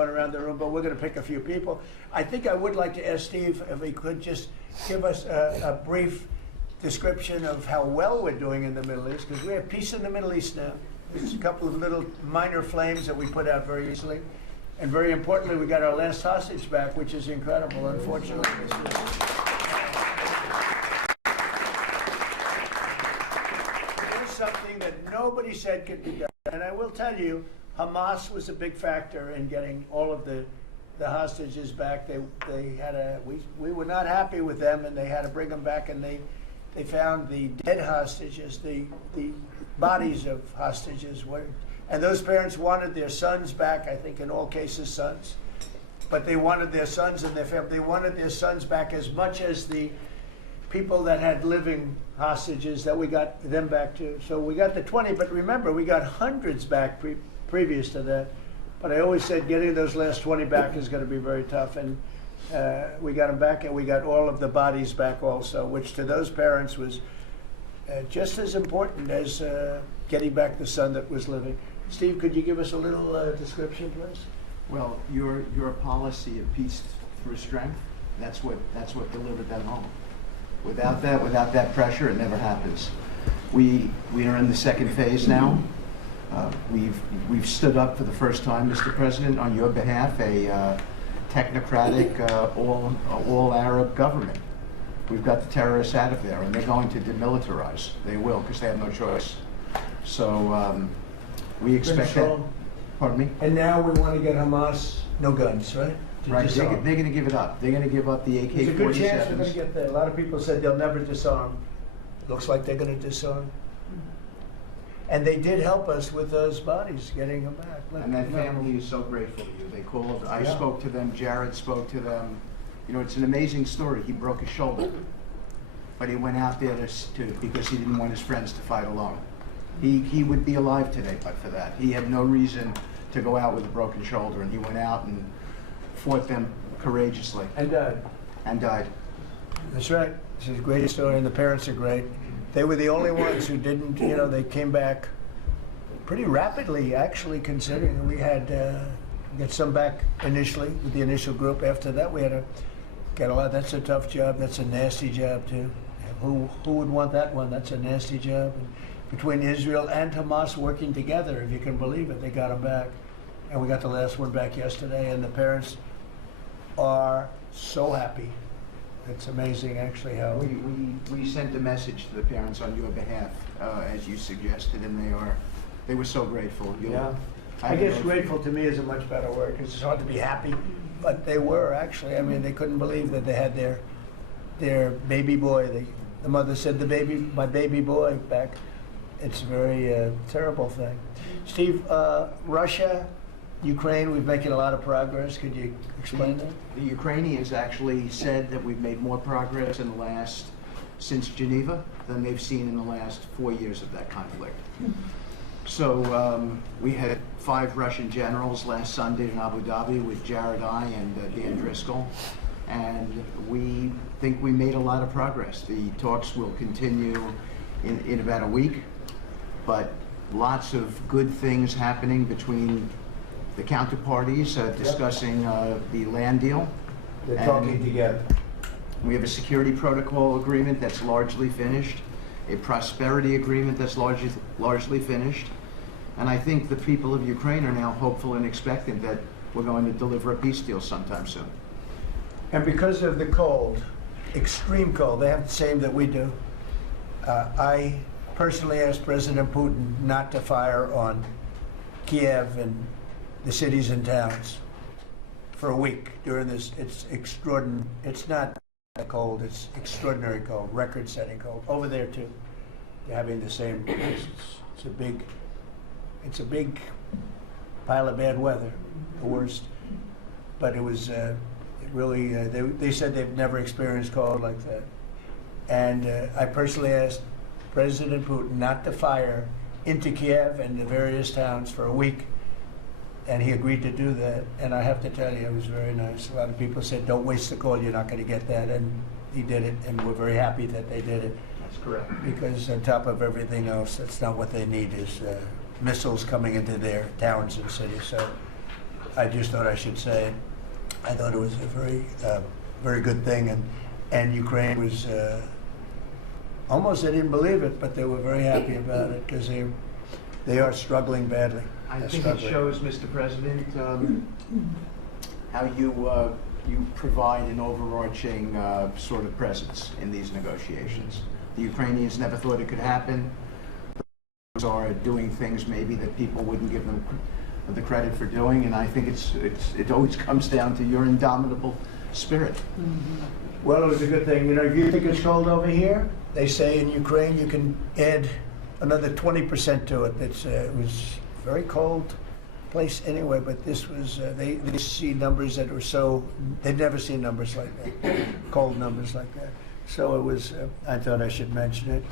going around the room, but we're going to pick a few people. I think I would like to ask Steve if he could just give us a brief description of how well we're doing in the Middle East, because we have peace in the Middle East now. There's a couple of little minor flames that we put out very easily. And very importantly, we got our last hostage back, which is incredible, unfortunately. Here's something that nobody said could be done. And I will tell you, Hamas was a big factor in getting all of the hostages back. We were not happy with them, and they had to bring them back, and they found the dead hostages, the bodies of hostages. And those parents wanted their sons back, I think in all cases sons. But they wanted their sons and their family. They wanted their sons back as much as the people that had living hostages that we got them back to. So we got the 20, but remember, we got hundreds back previous to that. But I always said getting those last 20 back is going to be very tough. And we got them back, and we got all of the bodies back also, which to those parents was just as important as getting back the son that was living. Steve, could you give us a little description, please? Well, your policy of peace through strength, that's what delivered that home. Without that pressure, it never happens. We are in the second phase now. We've stood up for the first time, Mr. President, on your behalf, a technocratic, all Arab government. We've got the terrorists out of there, and they're going to demilitarize. They will, because they have no choice. So we expect that. Pardon me? And now we want to get Hamas no guns, right? Right, they're going to give it up. They're going to give up the AK-47s. There's a good chance they're going to get there. A lot of people said they'll never disarm. Looks like they're going to disarm. And they did help us with those bodies, getting them back. Look, and that family is so grateful to you. They called, I spoke to them, Jared spoke to them. You know, it's an amazing story. He broke his shoulder, but he went out there because he didn't want his friends to fight alone. He would be alive today but for that. He had no reason to go out with a broken shoulder, and he went out and fought them courageously. And died. And died. That's right. It's a great story, and the parents are great. They were the only ones who didn't, you know, they came back pretty rapidly, actually, considering we had get some back initially with the initial group. After that, we had to get a lot. That's a tough job. That's a nasty job, too. Who would want that one? That's a nasty job. And between Israel and Hamas working together, if you can believe it, they got them back. And we got the last one back yesterday, and the parents are so happy. It's amazing, actually, how we sent a message to the parents on your behalf, as you suggested, and they were so grateful. Yeah, I guess grateful to me is a much better word, because it's hard to be happy, but they were actually. I mean, they couldn't believe that they had their baby boy. The mother said, my baby boy back. It's a very terrible thing. Steve, Russia, Ukraine, we've making a lot of progress. Could you explain that? The Ukrainians actually said that we've made more progress since Geneva than they've seen in the last 4 years of that conflict. So we had 5 Russian generals last Sunday in Abu Dhabi with Jared and Dan Driscoll, and we think we made a lot of progress. The talks will continue in about a week, but lots of good things happening between the counterparties discussing the land deal. They're talking together. We have a security protocol agreement that's largely finished, a prosperity agreement that's largely finished, and I think the people of Ukraine are now hopeful and expectant that we're going to deliver a peace deal sometime soon. And because of the cold, extreme cold, they have the same that we do. I personally asked President Putin not to fire on Kiev and the cities and towns for a week during this. It's extraordinary. It's not cold. It's extraordinary cold, record-setting cold. Over there too, they're having the same. It's a big pile of bad weather, the worst. But it was really. They said they've never experienced cold like that. And I personally asked President Putin not to fire into Kiev and the various towns for a week. And he agreed to do that, and I have to tell you, it was very nice. A lot of people said, don't waste the call, you're not going to get that, and he did it, and we're very happy that they did it. That's correct. Because on top of everything else, that's not what they need, is missiles coming into their towns and cities. So I just thought I should say it. I thought it was a very good thing, and Ukraine was almost, they didn't believe it, but they were very happy about it because they are struggling badly. I They're think struggling. it shows, Mr. President, how you provide an overarching sort of presence in these negotiations. The Ukrainians never thought it could happen. They are doing things maybe that people wouldn't give them the credit for doing, and I think it always comes down to your indomitable spirit. Well, it was a good thing. You know, if you think it's cold over here, they say in Ukraine you can add another 20% to it. It was very cold place anyway, but this was, they see numbers that were so, they'd never seen numbers like that, cold numbers like that. So it was, I thought I should mention it.